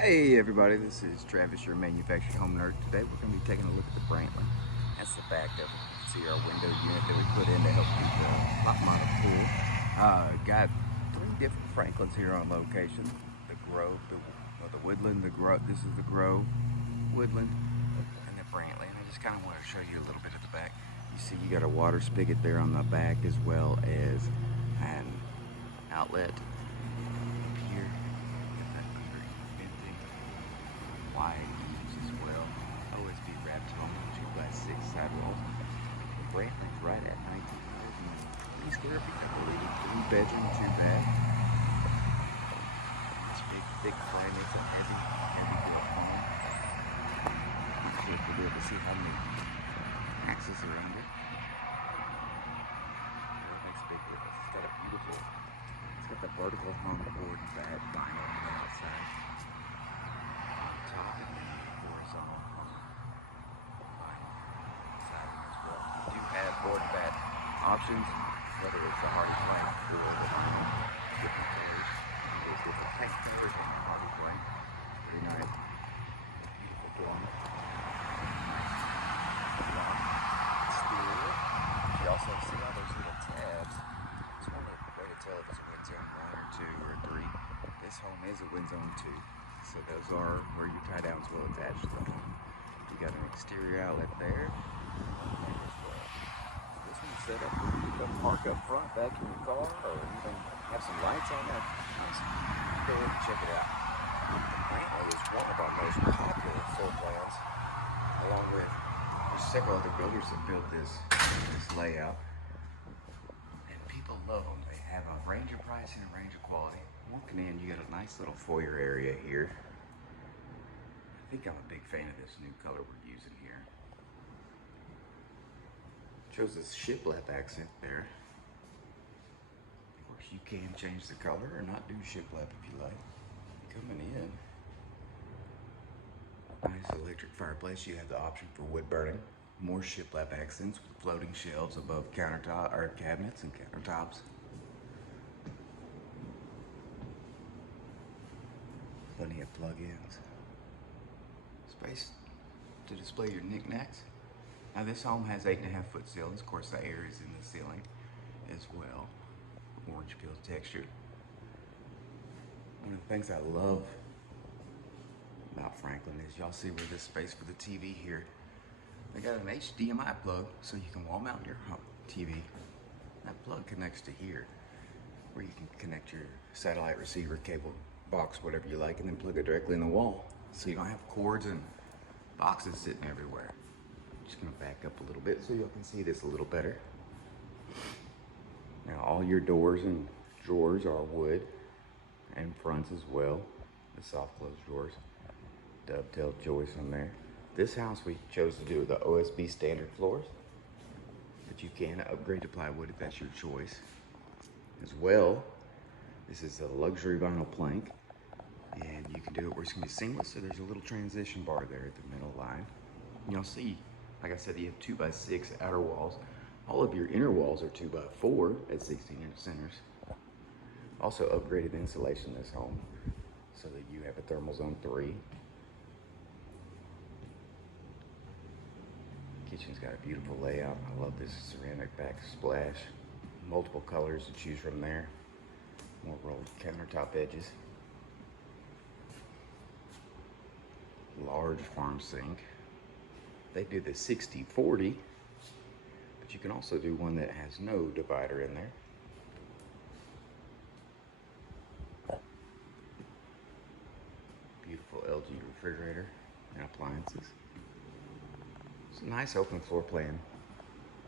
Hey everybody, this is Travis, your manufactured home nerd. Today we're going to be taking a look at the Brantley. That's the back of it. You can see our window unit that we put in to help keep the lot model cool. Got three different Franklins here on location. The Grove, the Woodland, the Grove, this is the Grove, Woodland, and the Brantley. And I just kind of want to show you a little bit of the back. You see you got a water spigot there on the back as well as an outlet here. Got that under venting. Wide eaves as well. OSB wrapped home 2x6 sidewalls. The Brantley's right at 19,000 square feet, I believe. 3 bedroom, 2 bath. It's big, thick frame. It's a heavy, heavy built home. Not sure if we'll be able to see how many axes are under. It makes a big difference. It's got a beautiful, it's got the vertical hung board and bat vinyl on the outside. Top and then horizontal vinyl siding as well. You do have board and bat options, whether it's a hardy plank or the vinyl, different colors. There's different paint colors and hardy plank. Very nice. Beautiful dorm. Nice steel. You also see all those little tabs. It's one way to tell if it's a wind zone 1 or 2 or 3. This home is a wind zone 2. So those are where your tie downs will attach to the home. You got an exterior outlet there. This one's set up where you can park up front, back in your car, or even have some lights on there. Nice. Go ahead and check it out. The Brantley is one of our most popular floor plans, along with several other builders that built this layout. And people love them. They have a range of price and a range of quality. Walking in, you got a nice little foyer area here. I think I'm a big fan of this new color we're using here. Shows this shiplap accent there. Of course, you can change the color or not do shiplap if you like. Coming in, nice electric fireplace. You have the option for wood burning. More shiplap accents with floating shelves above countertop or cabinets and countertops. Plenty of plug-ins. Space to display your knickknacks. Now this home has 8.5-foot ceilings. Of course, the air is in the ceiling as well. Orange peel texture. One of the things I love about Franklin is y'all see where this space for the TV here. They got an HDMI plug so you can wall mount your home TV. That plug connects to here, where you can connect your satellite receiver, cable box, whatever you like, and then plug it directly in the wall. So you don't have cords and boxes sitting everywhere. Just gonna back up a little bit so you can see this a little better. Now all your doors and drawers are wood and fronts as well. The soft close drawers. Dovetail joists on there. This house we chose to do the OSB standard floors, but you can upgrade to plywood if that's your choice. As well, this is a luxury vinyl plank, and you can do it where it's gonna be seamless, so there's a little transition bar there at the middle line. And you'll see, like I said, you have 2x6 outer walls. All of your inner walls are 2x4 at 16-inch centers. Also upgraded insulation in this home, so that you have a thermal zone 3. Kitchen's got a beautiful layout. I love this ceramic backsplash. Multiple colors to choose from there. More rolled countertop edges. Large farm sink. They do the 60/40, but you can also do one that has no divider in there. Beautiful LG refrigerator and appliances. It's a nice open floor plan.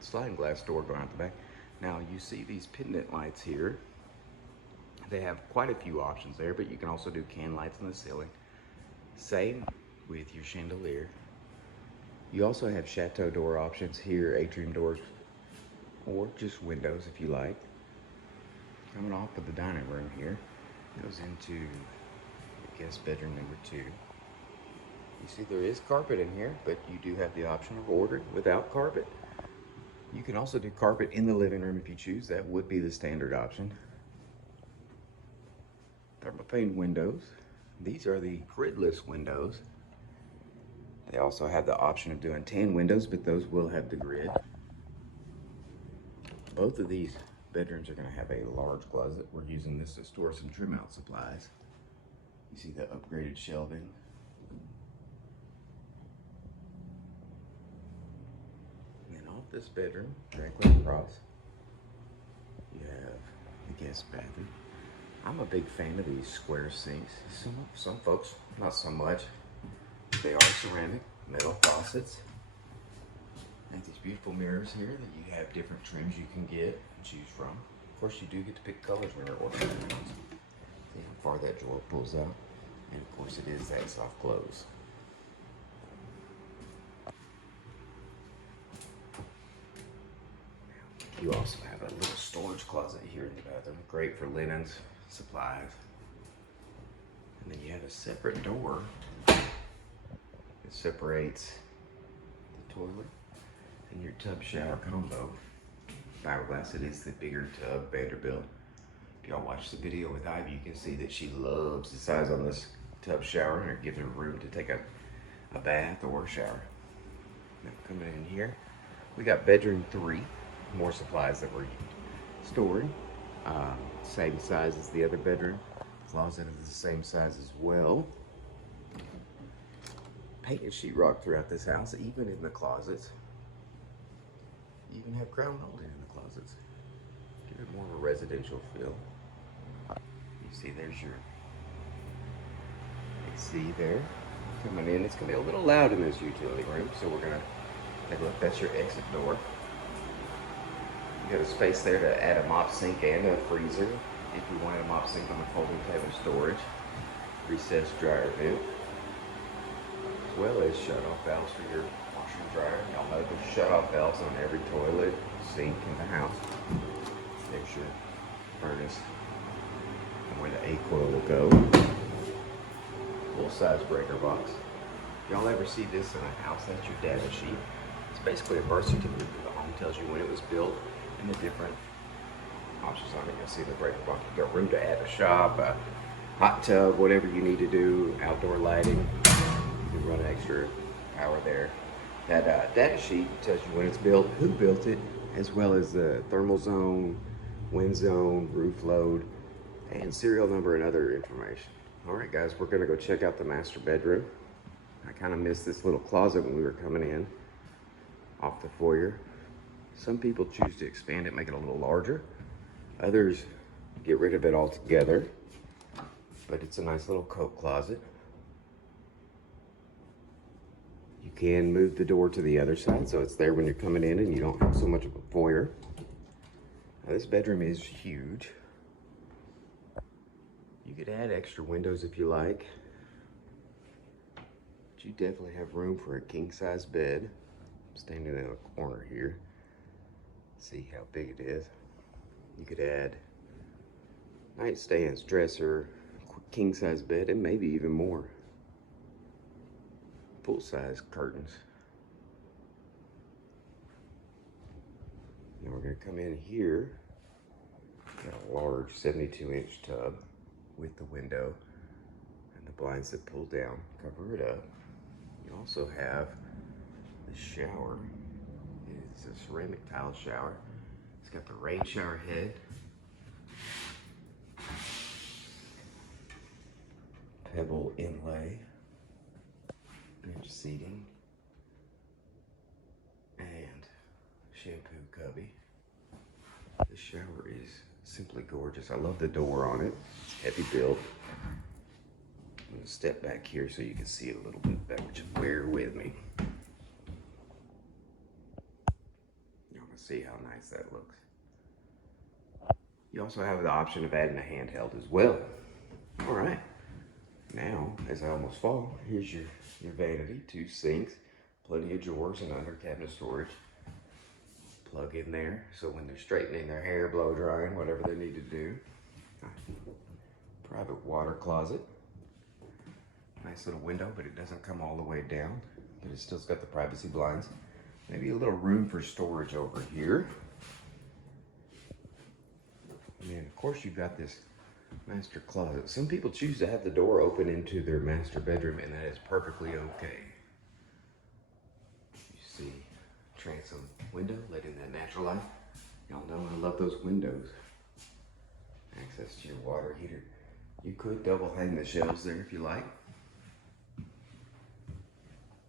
Sliding glass door going out the back. Now you see these pendant lights here. They have quite a few options there, but you can also do can lights in the ceiling. Same with your chandelier. You also have chateau door options here, atrium doors, or just windows if you like. Coming off of the dining room here, goes into guest bedroom number 2. You see there is carpet in here, but you do have the option of ordering without carpet. You can also do carpet in the living room if you choose. That would be the standard option. Thermopane windows, These are the gridless windows. They also have the option of doing tan windows, but those will have the grid. Both of these bedrooms are going to have a large closet. We're using this to store some trim out supplies. You see the upgraded shelving. And then off this bedroom, directly across, you have the guest bathroom. I'm a big fan of these square sinks. Some folks, not so much. They are ceramic, metal faucets. And these beautiful mirrors here that you have different trims you can get and choose from. Of course, you do get to pick colors when you're ordering them. See how far that drawer pulls out. And of course, it is that soft close. You also have a little storage closet here in the bathroom. Great for linens, supplies. And then you have a separate door that separates the toilet and your tub shower combo. Fiberglass, it is the bigger tub, Vanderbilt. If y'all watch the video with Ivy, you can see that she loves the size on this tub shower, and it gives her room to take a bath or a shower. Now coming in here, we got bedroom 3. More supplies that we're storing. Same size as the other bedroom. Closet is the same size as well. Painted sheetrock throughout this house, even in the closets. You even have crown molding in the closets. Give it more of a residential feel. You see there's your AC there. Coming in, it's gonna be a little loud in this utility room, so we're gonna take a look. That's your exit door. You got a space there to add a mop sink and a freezer if you wanted a mop sink on the folding table storage. Recessed dryer vent, as well as shut-off valves for your washer and dryer. Y'all know there's shut-off valves on every toilet, sink in the house. There's your furnace and where the A-coil will go. Full-size breaker box. Y'all ever see this in a house? That's your data sheet. It's basically a birth certificate for the home. Tells you when it was built and the different options on it. You'll see the breaker box. You've got room to add a shop, a hot tub, whatever you need to do, outdoor lighting. You can run extra power there. That data sheet tells you when it's built, who built it, as well as the thermal zone, wind zone, roof load, and serial number and other information. All right, guys, we're gonna go check out the master bedroom. I kind of missed this little closet when we were coming in off the foyer. Some people choose to expand it, make it a little larger. Others get rid of it altogether. But it's a nice little coat closet. You can move the door to the other side, so it's there when you're coming in and you don't have so much of a foyer. Now, this bedroom is huge. You could add extra windows if you like. But you definitely have room for a king-size bed. I'm standing in a corner here. See how big it is. You could add nightstands, dresser, king-size bed, and maybe even more. Full-size curtains. Now we're gonna come in here. Got a large 72-inch tub with the window and the blinds that pull down, cover it up. You also have the shower. It's a ceramic tile shower. It's got the rain shower head. Pebble inlay. Bench seating. And shampoo cubby. The shower is simply gorgeous. I love the door on it. It's heavy built. I'm gonna step back here so you can see it a little bit better. Just bear with me. You're gonna see how nice that looks. You also have the option of adding a handheld as well. All right. Now, as I almost fall, here's your vanity, 2 sinks, plenty of drawers and under cabinet storage. Plug in there, so when they're straightening their hair, blow drying, whatever they need to do. Private water closet. Nice little window, but it doesn't come all the way down. But it still's got the privacy blinds. Maybe a little room for storage over here. And then, of course, you've got this Master closet. Some people choose to have the door open into their master bedroom, and that is perfectly okay. You see, transom window, letting that natural light. Y'all know I love those windows. Access to your water heater. You could double hang the shelves there if you like,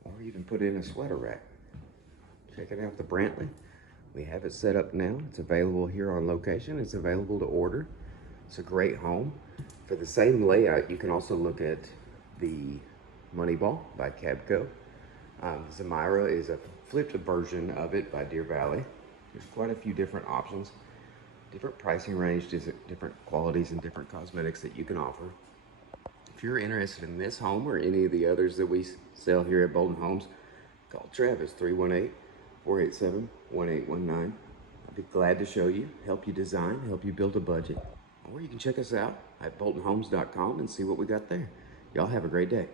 or even put in a sweater rack. Checking out the Brantley. We have it set up now. It's available here on location. It's available to order. It's a great home. For the same layout, you can also look at the Moneyball by Cabco. Zamira is a flipped version of it by Deer Valley. There's quite a few different options, different pricing range, different qualities, and different cosmetics that you can offer. If you're interested in this home or any of the others that we sell here at Bolton Homes, call Travis, 318-487-1819. I'd be glad to show you, help you design, help you build a budget. Or you can check us out at boltonhomes.com and see what we got there. Y'all have a great day.